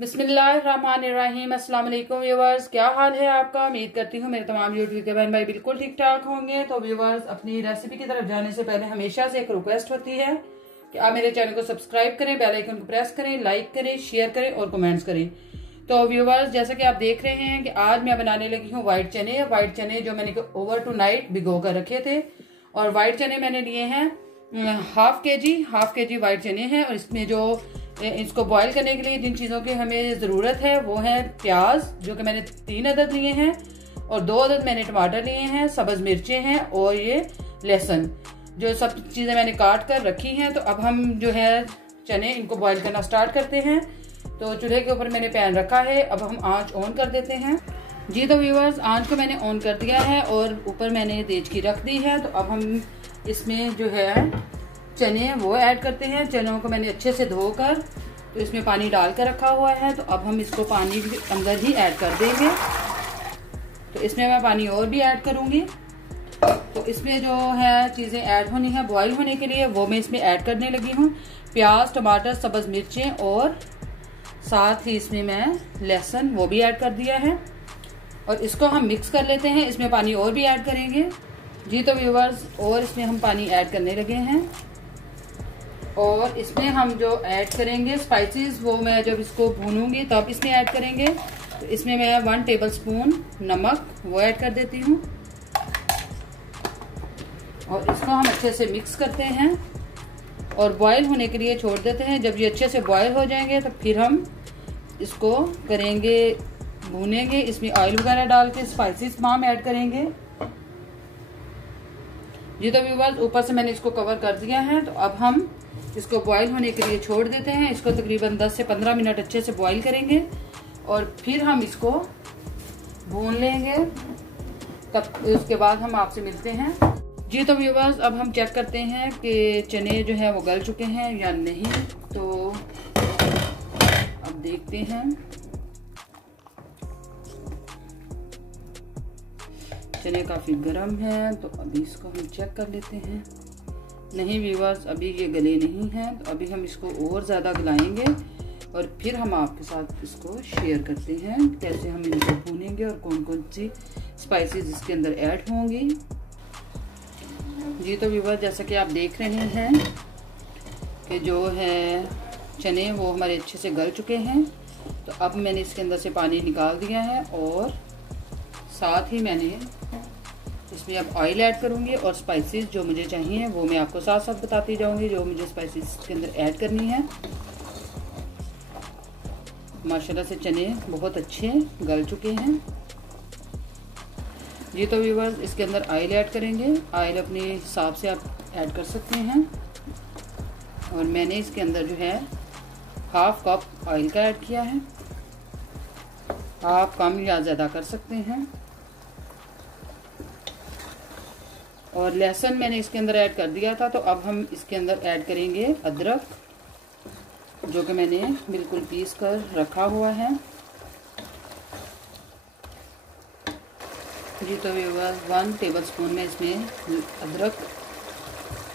बिस्मिल्लाहिर्रहमानिर्रहीम। अस्सलाम वालेकुम व्यूवर्स, क्या हाल है आपका। उम्मीद करती हूँ मेरे तमाम यूट्यूब के बहन भाई बिल्कुल ठीक ठाक होंगे। तो व्यूवर्स, अपनी रेसिपी की तरफ जाने से पहले हमेशा से एक रिक्वेस्ट होती है कि आप मेरे चैनल को सब्सक्राइब करें, बेल आइकन को प्रेस करें, लाइक करें, शेयर करें और कमेंट्स करें। तो व्यूवर्स, जैसा कि आप देख रहे हैं कि आज मैं बनाने लगी हूँ व्हाइट चने। व्हाइट चने जो मैंने ओवर टू नाइट भिगो कर रखे थे, और व्हाइट चने मैंने लिए हैं हाफ के जी व्हाइट चने हैं। और इसमें जो इसको बॉईल करने के लिए जिन चीज़ों की हमें ज़रूरत है वो है प्याज, जो कि मैंने 3 अदद लिए हैं, और 2 अदद मैंने टमाटर लिए हैं, सब्ज़ मिर्चें हैं, और ये लहसुन। जो सब चीज़ें मैंने काट कर रखी हैं। तो अब हम जो है चने इनको बॉईल करना स्टार्ट करते हैं। तो चूल्हे के ऊपर मैंने पैन रखा है, अब हम आंच ऑन कर देते हैं जी। तो व्यूवर्स, आंच को मैंने ऑन कर दिया है और ऊपर मैंने देचकी रख दी है। तो अब हम इसमें जो है चने वो ऐड करते हैं। चनों को मैंने अच्छे से धोकर तो इसमें पानी डाल कर रखा हुआ है। तो अब हम इसको पानी के अंदर ही ऐड कर देंगे। तो इसमें मैं पानी और भी ऐड करूंगी। तो इसमें जो है चीज़ें ऐड होनी है बॉईल होने के लिए, वो मैं इसमें ऐड करने लगी हूँ। प्याज, टमाटर, सब्ज़ मिर्चें, और साथ ही इसमें मैं लहसुन वो भी ऐड कर दिया है। और इसको हम मिक्स कर लेते हैं। इसमें पानी और भी ऐड करेंगे जी। तो व्यूवर्स, और इसमें हम पानी ऐड करने लगे हैं। और इसमें हम जो ऐड करेंगे स्पाइसेस, वो मैं जब इसको भूनूंगी तब इसमें ऐड करेंगे। तो इसमें मैं 1 टेबलस्पून नमक वो ऐड कर देती हूँ। और इसको हम अच्छे से मिक्स करते हैं और बॉईल होने के लिए छोड़ देते हैं। जब ये अच्छे से बॉईल हो जाएंगे तो फिर हम इसको करेंगे, भूनेंगे। इसमें ऑयल वगैरह डाल के स्पाइसेस तमाम ऐड करेंगे जी। तो व्यूअर्स, ऊपर से मैंने इसको कवर कर दिया है। तो अब हम इसको बॉईल होने के लिए छोड़ देते हैं। इसको तकरीबन 10 से 15 मिनट अच्छे से बॉईल करेंगे और फिर हम इसको भून लेंगे। तब उसके बाद हम आपसे मिलते हैं जी। तो व्यूअर्स, अब हम चेक करते हैं कि चने जो है वो गल चुके हैं या नहीं। तो अब देखते हैं। चने काफ़ी गर्म हैं, तो अभी इसको हम चेक कर लेते हैं। नहीं व्यूअर्स, अभी ये गले नहीं हैं। तो अभी हम इसको और ज़्यादा गलाएंगे और फिर हम आपके साथ इसको शेयर करते हैं कैसे हम इनको भूनेंगे और कौन कौन सी स्पाइसेस इसके अंदर ऐड होंगी जी। तो व्यूअर्स, जैसा कि आप देख रहे हैं कि जो है चने वो हमारे अच्छे से गल चुके हैं। तो अब मैंने इसके अंदर से पानी निकाल दिया है और साथ ही मैंने इसमें अब ऑयल ऐड करूंगी। और स्पाइसेस जो मुझे चाहिए वो मैं आपको साथ साथ बताती जाऊंगी, जो मुझे स्पाइसेस के अंदर ऐड करनी है। माशाल्लाह से चने बहुत अच्छे गल चुके हैं जी। तो व्यूअर्स, इसके अंदर ऑयल ऐड करेंगे। ऑयल अपने हिसाब से आप ऐड कर सकते हैं। और मैंने इसके अंदर जो है 1/2 कप ऑयल का ऐड किया है। आप कम या ज़्यादा कर सकते हैं। और लहसुन मैंने इसके अंदर ऐड कर दिया था। तो अब हम इसके अंदर ऐड करेंगे अदरक, जो कि मैंने बिल्कुल पीस कर रखा हुआ है जी। तो व्यूअर्स, 1 टेबलस्पून में इसमें अदरक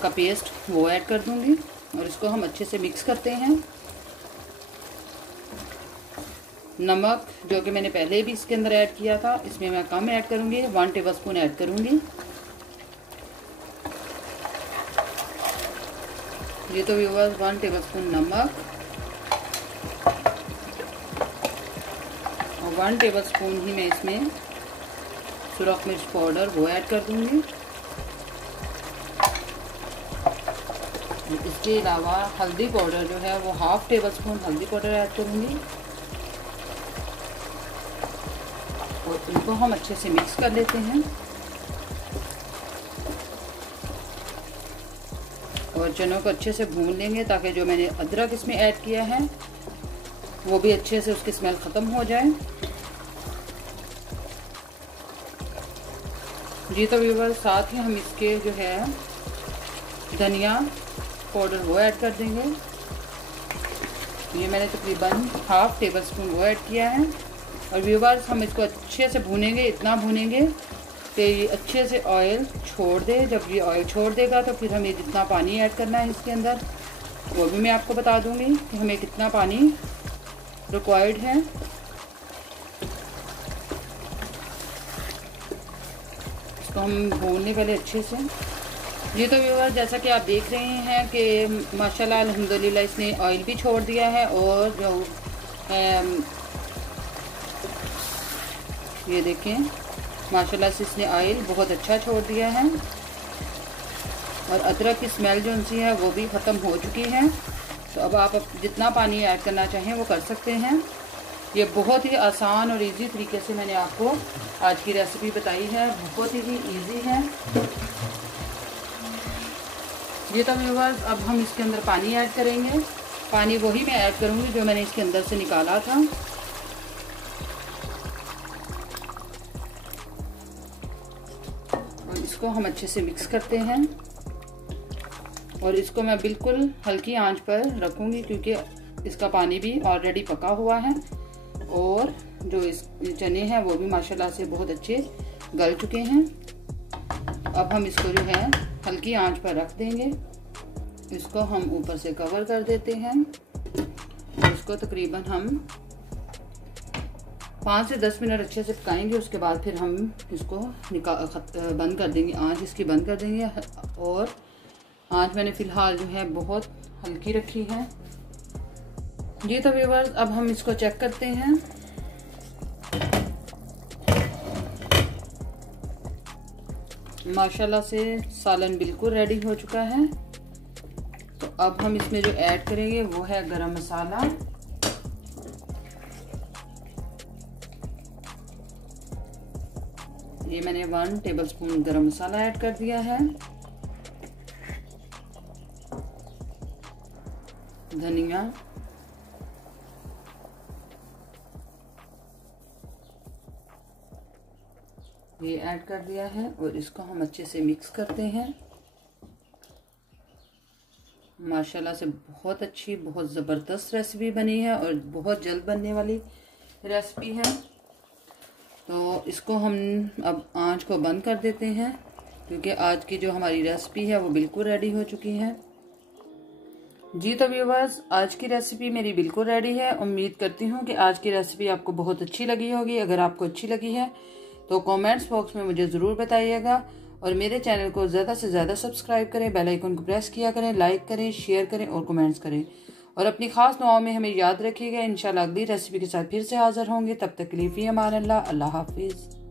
का पेस्ट वो ऐड कर दूंगी और इसको हम अच्छे से मिक्स करते हैं। नमक, जो कि मैंने पहले भी इसके अंदर ऐड किया था, इसमें मैं कम ऐड करूंगी, 1 टेबलस्पून ऐड करूंगी ये। तो व्यूअर्स, 1 टेबलस्पून नमक और 1 टेबलस्पून ही मैं इसमें सुरख मिर्च पाउडर वो ऐड कर दूंगी। इसके अलावा हल्दी पाउडर जो है वो 1/2 टेबलस्पून हल्दी पाउडर ऐड करूंगी। और इनको हम अच्छे से मिक्स कर लेते हैं। और चनों को अच्छे से भून लेंगे ताकि जो मैंने अदरक इसमें ऐड किया है वो भी अच्छे से उसकी स्मेल ख़त्म हो जाए जी। तो व्यूअर्स, साथ ही हम इसके जो है धनिया पाउडर वो ऐड कर देंगे। ये मैंने तकरीबन 1/2 टेबलस्पून वो ऐड किया है। और व्यूअर्स, हम इसको अच्छे से भूनेंगे, इतना भूनेंगे कि ये अच्छे से ऑयल छोड़ दे। जब ये ऑयल छोड़ देगा तो फिर हमें जितना पानी ऐड करना है इसके अंदर वो भी मैं आपको बता दूंगी कि हमें कितना पानी रिक्वायर्ड है। इसको हम भून लें पहले अच्छे से। ये तो व्यूअर जैसा कि आप देख रहे हैं कि माशाल्लाह अल्हम्दुलिल्लाह इसने ऑयल भी छोड़ दिया है, और जो ये देखें माशाल्लाह से इसने ऑयल बहुत अच्छा छोड़ दिया है, और अदरक की स्मेल जो सी है वो भी ख़त्म हो चुकी है। तो अब आप जितना पानी ऐड करना चाहें वो कर सकते हैं। ये बहुत ही आसान और इजी तरीके से मैंने आपको आज की रेसिपी बताई है, बहुत ही इजी है। ये तो व्यूअर्स अब हम इसके अंदर पानी ऐड करेंगे। पानी वही मैं ऐड करूँगी जो मैंने इसके अंदर से निकाला था। और इसको हम अच्छे से मिक्स करते हैं, और इसको मैं बिल्कुल हल्की आंच पर रखूँगी क्योंकि इसका पानी भी ऑलरेडी पका हुआ है, और जो इस चने हैं वो भी माशाल्लाह से बहुत अच्छे गल चुके हैं। अब हम इसको जो है हल्की आंच पर रख देंगे। इसको हम ऊपर से कवर कर देते हैं। इसको तकरीबन हम 5 से 10 मिनट अच्छे से पकाएंगे। उसके बाद फिर हम इसको बंद कर देंगे, आंच इसकी बंद कर देंगे। और आंच मैंने फ़िलहाल जो है बहुत हल्की रखी है। जी तो व्यूअर्स अब हम इसको चेक करते हैं। माशाल्लाह से सालन बिल्कुल रेडी हो चुका है। तो अब हम इसमें जो ऐड करेंगे वो है गरम मसाला। ये मैंने 1 टेबलस्पून गरम मसाला ऐड कर दिया है। धनिया, ये ऐड कर दिया है, और इसको हम अच्छे से मिक्स करते हैं। माशाल्लाह से बहुत अच्छी, बहुत ज़बरदस्त रेसिपी बनी है, और बहुत जल्द बनने वाली रेसिपी है। तो इसको हम अब आंच को बंद कर देते हैं क्योंकि आज की जो हमारी रेसिपी है वो बिल्कुल रेडी हो चुकी है। जी तो व्यूअर्स आज की रेसिपी मेरी बिल्कुल रेडी है। उम्मीद करती हूँ कि आज की रेसिपी आपको बहुत अच्छी लगी होगी। अगर आपको अच्छी लगी है तो कमेंट्स बॉक्स में मुझे ज़रूर बताइएगा, और मेरे चैनल को ज़्यादा से ज़्यादा सब्सक्राइब करें, बेल आइकन को प्रेस किया करें, लाइक करें, शेयर करें और कमेंट्स करें, और अपनी खास दुआओं में हमें याद रखिएगा। इंशाल्लाह अगली रेसिपी के साथ फिर से हाजिर होंगे। तब तक के लिए फ़ी अमान अल्लाह, अल्लाह हाफिज़।